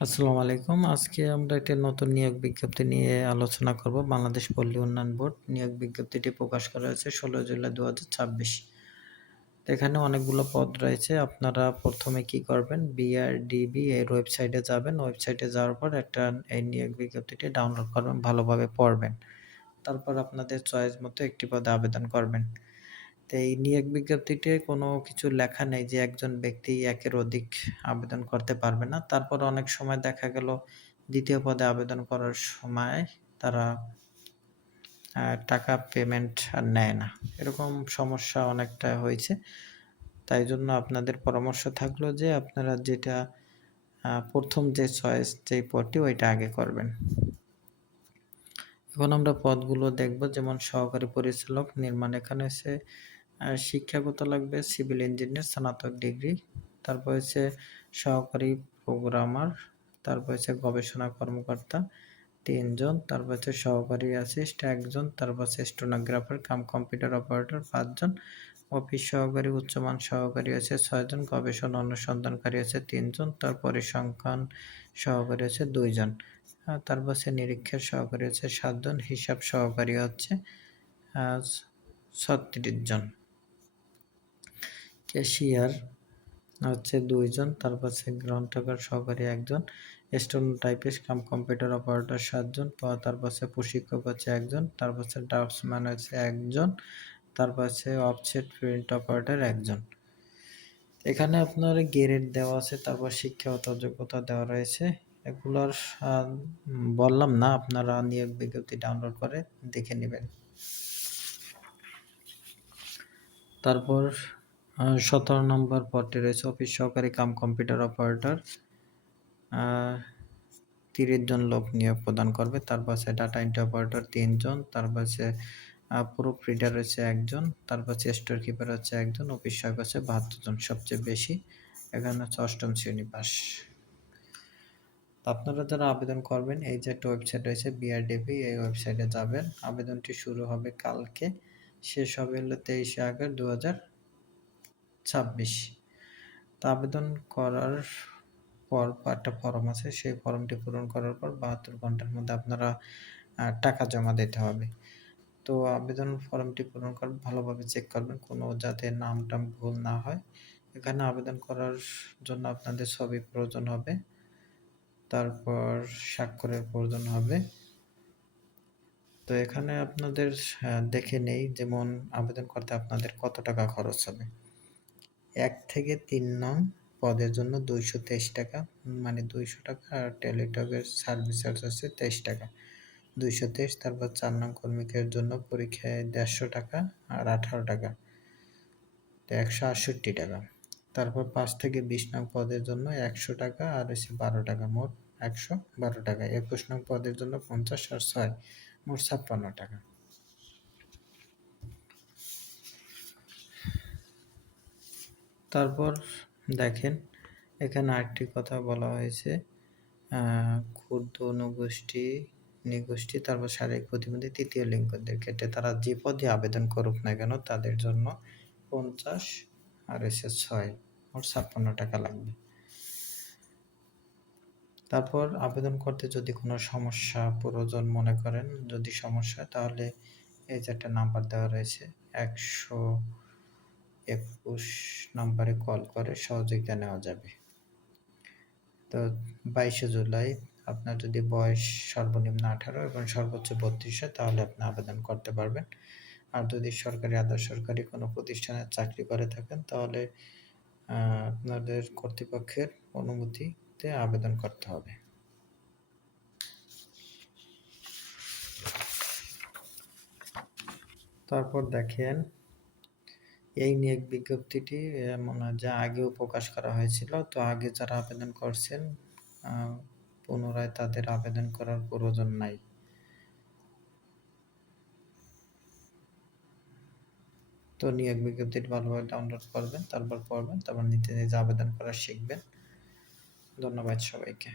আসসালামু আলাইকুম। আজকে আমরা একটা নতুন নিয়োগ বিজ্ঞপ্তি নিয়ে আলোচনা করব। বাংলাদেশ পল্লী উন্নয়ন বোর্ড নিয়োগ বিজ্ঞপ্তিটি প্রকাশ করা হয়েছে ১৬ জুলাই ২০২৬। এখানে অনেকগুলো পদ রয়েছে। আপনারা প্রথমে কি করবেন? বিআরডিবি এর ওয়েবসাইটে যাবেন। ওয়েবসাইটে যাওয়ার পর এই নিয়োগ বিজ্ঞপ্তিটি ডাউনলোড করবেন, ভালোভাবে পড়বেন। তারপর আপনাদের চয়েস মতো একটি পদে আবেদন করবেন। তো এই নিয়োগ বিজ্ঞপ্তিতে কোনো কিছু লেখা নেই যে একজন ব্যক্তি একের অধিক আবেদন করতে পারবে না। তারপর অনেক সময় দেখা গেল ২য় পদে আবেদন করার সময় তারা টাকা পেমেন্ট আর নেয় না। এরকম সমস্যা অনেকটা হয়েছে। তাই জন্য আপনাদের পরামর্শ থাকলো যে আপনারা যেটা ১ম যে চয়েস যেই পদটি ওইটা আগে করবেন। এখন আমরা পদগুলো দেখব, যেমন সহকারী পরিচালক নির্মাণ। এখানে হচ্ছে শিক্ষাগত লাগবে সিভিল ইঞ্জিনিয়ার স্নাতক ডিগ্রি। তারপর হচ্ছে সহকারী প্রোগ্রামার, তারপর হচ্ছে গবেষণা কর্মকর্তা ৩ জন, তারপর হচ্ছে সহকারী অ্যাসিস্ট ১ জন, তারপর হচ্ছে স্টেনোগ্রাফার কাম কম্পিউটার অপারেটর ৫ জন, অফিস সহকারী উচ্চমান সহকারী আছে ৬ জন, গবেষণা অনুসন্ধানকারী আছে ৩ জন, তার পরিসংখ্যান সহকারী আছে ২ জন। তারপর হচ্ছে নিরীক্ষা সহকারী হচ্ছে ৭ জন, হিসাব সহকারী হচ্ছে ৩৬ জন, ক্যাশিয়ার হচ্ছে ২ জন, তারপর হচ্ছে গ্রন্থাগার সহকারী ১ জন, স্টেনোটাইপিস্ট কাম কম্পিউটার অপারেটর ৭ জন, তারপর হচ্ছে প্রশিক্ষক হচ্ছে ১ জন, তারপর হচ্ছে ড্রাফটসম্যান হচ্ছে ১ জন, তারপর হচ্ছে অফসেট প্রিন্ট অপারেটর ১ জন। এখানে আপনার গ্রেড দেওয়া আছে, তারপর শিক্ষাগত যোগ্যতা দেওয়া রয়েছে। এগুলোর বললাম না, আপনারা নিয়োগ বিজ্ঞপ্তি ডাউনলোড করে দেখে নেবেন। তারপর ১৭ নম্বর পদটি রয়েছে অফিস সহকারী কাম কম্পিউটার অপারেটর। ৩০ জন লোক নিয়োগ প্রদান করবে। তারপর আছে ডাটা এন্ট্রি অপারেটর ৩ জন, তারপর আছে প্রুফ রিডার হচ্ছে ১ জন, তারপর হচ্ছে স্টোর কিপার হচ্ছে ১ জন, অফিস সহায়ক হচ্ছে ৭২ জন, সবচেয়ে বেশি। এখানে হচ্ছে ৮ম শ্রেণী পাস। আপনারা যারা আবেদন করবেন, এই যে একটা ওয়েবসাইট রয়েছে বিআরডিবি, এই ওয়েবসাইটে যাবেন। আবেদনটি শুরু হবে কালকে, শেষ হবে হলো ২৩শে আগস্ট ২০২৬। তা আবেদন করার পর একটা ফর্ম আছে, সেই ফর্মটি পূরণ করার পর ৭২ ঘন্টার মধ্যে আপনারা টাকা জমা দিতে হবে। তো আবেদন ফর্মটি পূরণ করার ভালোভাবে চেক করবেন, কোনো যাতে নাম-টাম ভুল না হয়। এখানে আবেদন করার জন্য আপনাদের ছবি প্রয়োজন হবে, তারপর স্বাক্ষরের প্রয়োজন হবে। তো এখানে আপনাদের দেখে নেই, যেমন আবেদন করতে আপনাদের কত টাকা খরচ হবে। ১ থেকে ৩ নং পদের জন্য ২২৩ টাকা, মানে ২০০ টাকা, আর টেলিটকের সার্ভিস চার্জ আছে ২৩ টাকা, ২২৩। তারপর ৪ নং কর্মীকের জন্য পরীক্ষায় ১৫০ টাকা আর ১৮ টাকা, ১৬৮ টাকা। তারপর ৫ থেকে ২০ নং পদের জন্য ১০০ টাকা আর হচ্ছে ১২ টাকা, মোট ১১২ টাকা। ২১ নং পদের জন্য ৫০ আর ৬ মোট ৫৬ টাকা। তারপর দেখেন, এখানে আরেকটি কথা বলা হয়েছে, ক্ষুদ্র নৃগোষ্ঠী, তারপর শারীরিক প্রতিবন্ধী, তৃতীয় লিঙ্গদের ক্ষেত্রে তারা যে পদে আবেদন করুক না কেন তাদের জন্য ৫০ আর হচ্ছে ৬ মোট ৫৬ টাকা লাগবে। তারপর আবেদন করতে যদি কোনো সমস্যা প্রয়োজন মনে করেন, যদি সমস্যা হয়, তাহলে এই যে একটা নাম্বার দেওয়া রয়েছে ১২১ নাম্বারে কল করে সহযোগিতা নেওয়া যাবে। তো ২২শে জুলাই আপনার যদি বয়স সর্বনিম্ন ১৮ এবং সর্বোচ্চ ৩২ হয়, তাহলে আপনি আবেদন করতে পারবেন। আর যদি সরকারি, আধা সরকারি কোনো প্রতিষ্ঠানে চাকরি করে থাকেন, তাহলে আপনাদের কর্তৃপক্ষের অনুমতিতে আবেদন করতে হবে। তারপর দেখেন, এই নিয়োগ বিজ্ঞপ্তিটি মনে হয় যে আগেও প্রকাশ করা হয়েছিল। তো আগে যারা আবেদন করছেন, পুনরায় তাদের আবেদন করার প্রয়োজন নাই। তো নিয়োগ বিজ্ঞপ্তিটি ভালোভাবে ডাউনলোড করবেন, তারপর পড়বেন, তারপর নিজে নিজে আবেদন করা শিখবেন। ধন্যবাদ সবাইকে।